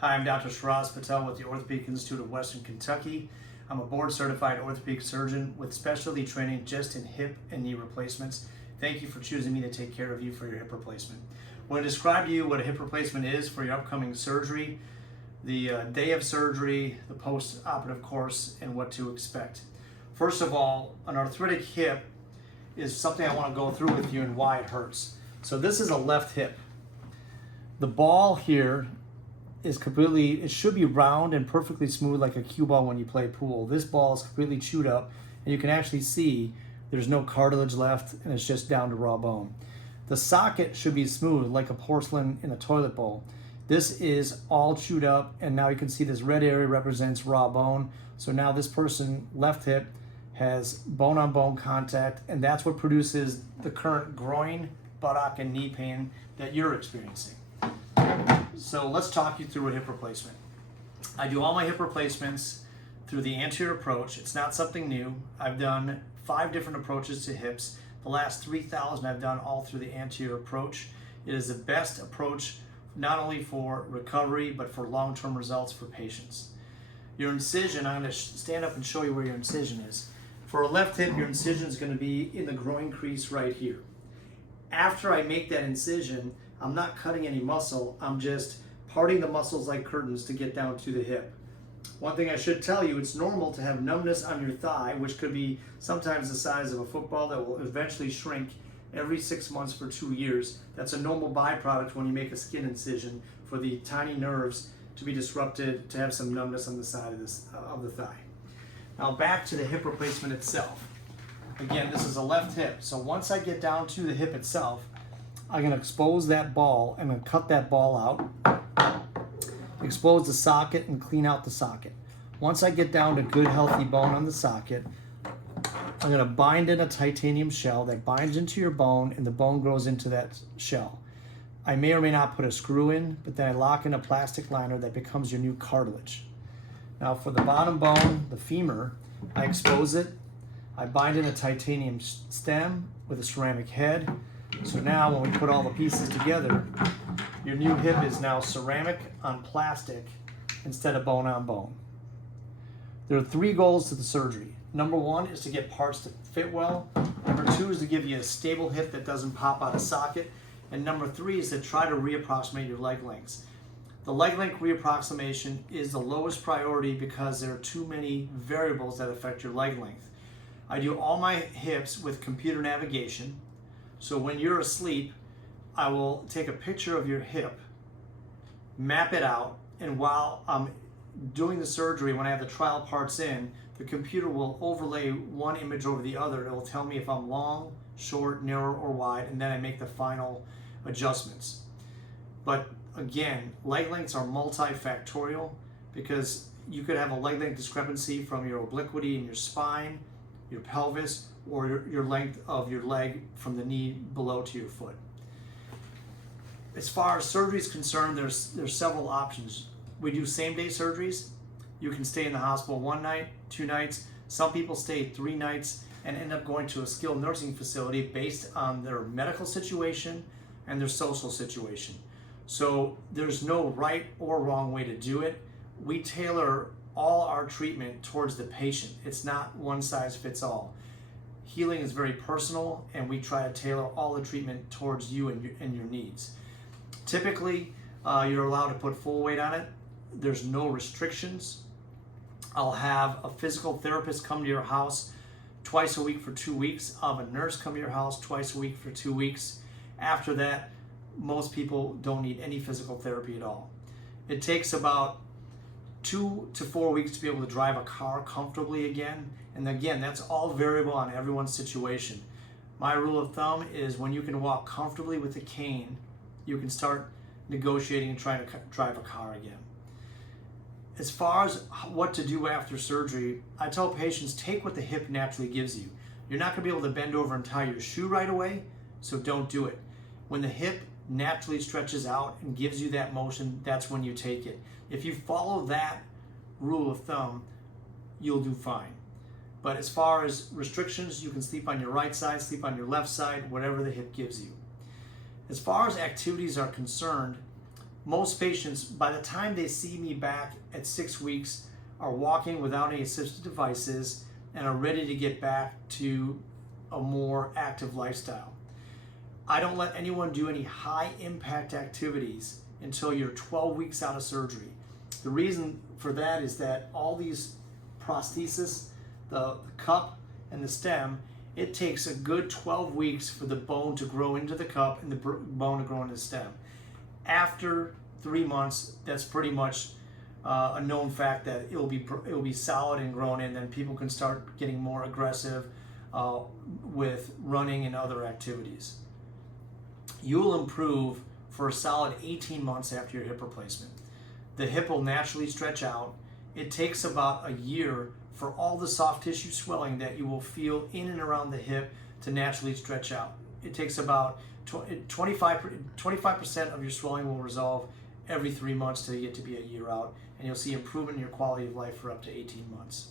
Hi, I'm Dr. Shiraz Patel with the Orthopedic Institute of Western Kentucky. I'm a board-certified orthopedic surgeon with specialty training just in hip and knee replacements. Thank you for choosing me to take care of you for your hip replacement. I want to describe to you what a hip replacement is for your upcoming surgery, the day of surgery, the post-operative course, and what to expect. First of all, an arthritic hip is something I want to go through with you and why it hurts. So this is a left hip. The ball here is completely, it should be round and perfectly smooth like a cue ball when you play pool. This ball is completely chewed up and you can actually see there's no cartilage left and it's just down to raw bone. The socket should be smooth like a porcelain in a toilet bowl. This is all chewed up and now you can see this red area represents raw bone. So now this person, left hip, has bone on bone contact, and that's what produces the current groin, buttock, and knee pain that you're experiencing. So let's talk you through a hip replacement. I do all my hip replacements through the anterior approach. It's not something new. I've done 5 different approaches to hips. The last 3,000 I've done all through the anterior approach. It is the best approach not only for recovery but for long-term results for patients. Your incision, I'm going to stand up and show you where your incision is. For a left hip, your incision is going to be in the groin crease right here. After I make that incision, I'm not cutting any muscle, I'm just parting the muscles like curtains to get down to the hip. One thing I should tell you, it's normal to have numbness on your thigh, which could be sometimes the size of a football that will eventually shrink every 6 months for 2 years. That's a normal byproduct when you make a skin incision for the tiny nerves to be disrupted, to have some numbness on the side of the thigh. Now back to the hip replacement itself. Again, this is a left hip. So once I get down to the hip itself, I'm going to expose that ball. I'm going to cut that ball out, expose the socket, and clean out the socket. Once I get down to good healthy bone on the socket, I'm going to bind in a titanium shell that binds into your bone, and the bone grows into that shell. I may or may not put a screw in, but then I lock in a plastic liner that becomes your new cartilage. Now for the bottom bone, the femur, I expose it. I bind in a titanium stem with a ceramic head. So now when we put all the pieces together, your new hip is now ceramic on plastic instead of bone on bone. There are 3 goals to the surgery. Number 1 is to get parts to fit well. Number 2 is to give you a stable hip that doesn't pop out of socket. And number 3 is to try to reapproximate your leg lengths. The leg length reapproximation is the lowest priority because there are too many variables that affect your leg length. I do all my hips with computer navigation. So when you're asleep, I will take a picture of your hip, map it out, and while I'm doing the surgery, when I have the trial parts in, the computer will overlay one image over the other. It will tell me if I'm long, short, narrow, or wide, and then I make the final adjustments. But again, leg lengths are multifactorial because you could have a leg length discrepancy from your obliquity in your spine, your pelvis, or your length of your leg from the knee below to your foot. As far as surgery is concerned, there's several options. We do same-day surgeries. You can stay in the hospital 1 night, 2 nights. Some people stay 3 nights and end up going to a skilled nursing facility based on their medical situation and their social situation. So there's no right or wrong way to do it. We tailor all our treatment towards the patient. It's not one size fits all. Healing is very personal, and we try to tailor all the treatment towards you and your needs. Typically, you're allowed to put full weight on it. There's no restrictions. I'll have a physical therapist come to your house twice a week for 2 weeks. I'll have a nurse come to your house twice a week for 2 weeks. After that, most people don't need any physical therapy at all. It takes about 2 to 4 weeks to be able to drive a car comfortably again. And again, that's all variable on everyone's situation. My rule of thumb is when you can walk comfortably with a cane, you can start negotiating and trying to drive a car again. As far as what to do after surgery, I tell patients, take what the hip naturally gives you. You're not going to be able to bend over and tie your shoe right away, so don't do it. When the hip naturally stretches out and gives you that motion, that's when you take it. If you follow that rule of thumb, you'll do fine. But as far as restrictions, you can sleep on your right side, sleep on your left side, whatever the hip gives you. As far as activities are concerned, Most patients, by the time they see me back at 6 weeks, are walking without any assistive devices and are ready to get back to a more active lifestyle. I don't let anyone do any high impact activities until you're 12 weeks out of surgery. The reason for that is that all these prosthesis, the cup and the stem, it takes a good 12 weeks for the bone to grow into the cup and the bone to grow into the stem. After 3 months, that's pretty much a known fact that it'll be solid and grown, and then people can start getting more aggressive with running and other activities. You'll improve for a solid 18 months after your hip replacement. The hip will naturally stretch out. It takes about a year for all the soft tissue swelling that you will feel in and around the hip to naturally stretch out. It takes about 25% of your swelling will resolve every 3 months till you get to be a year out, and you'll see improvement in your quality of life for up to 18 months.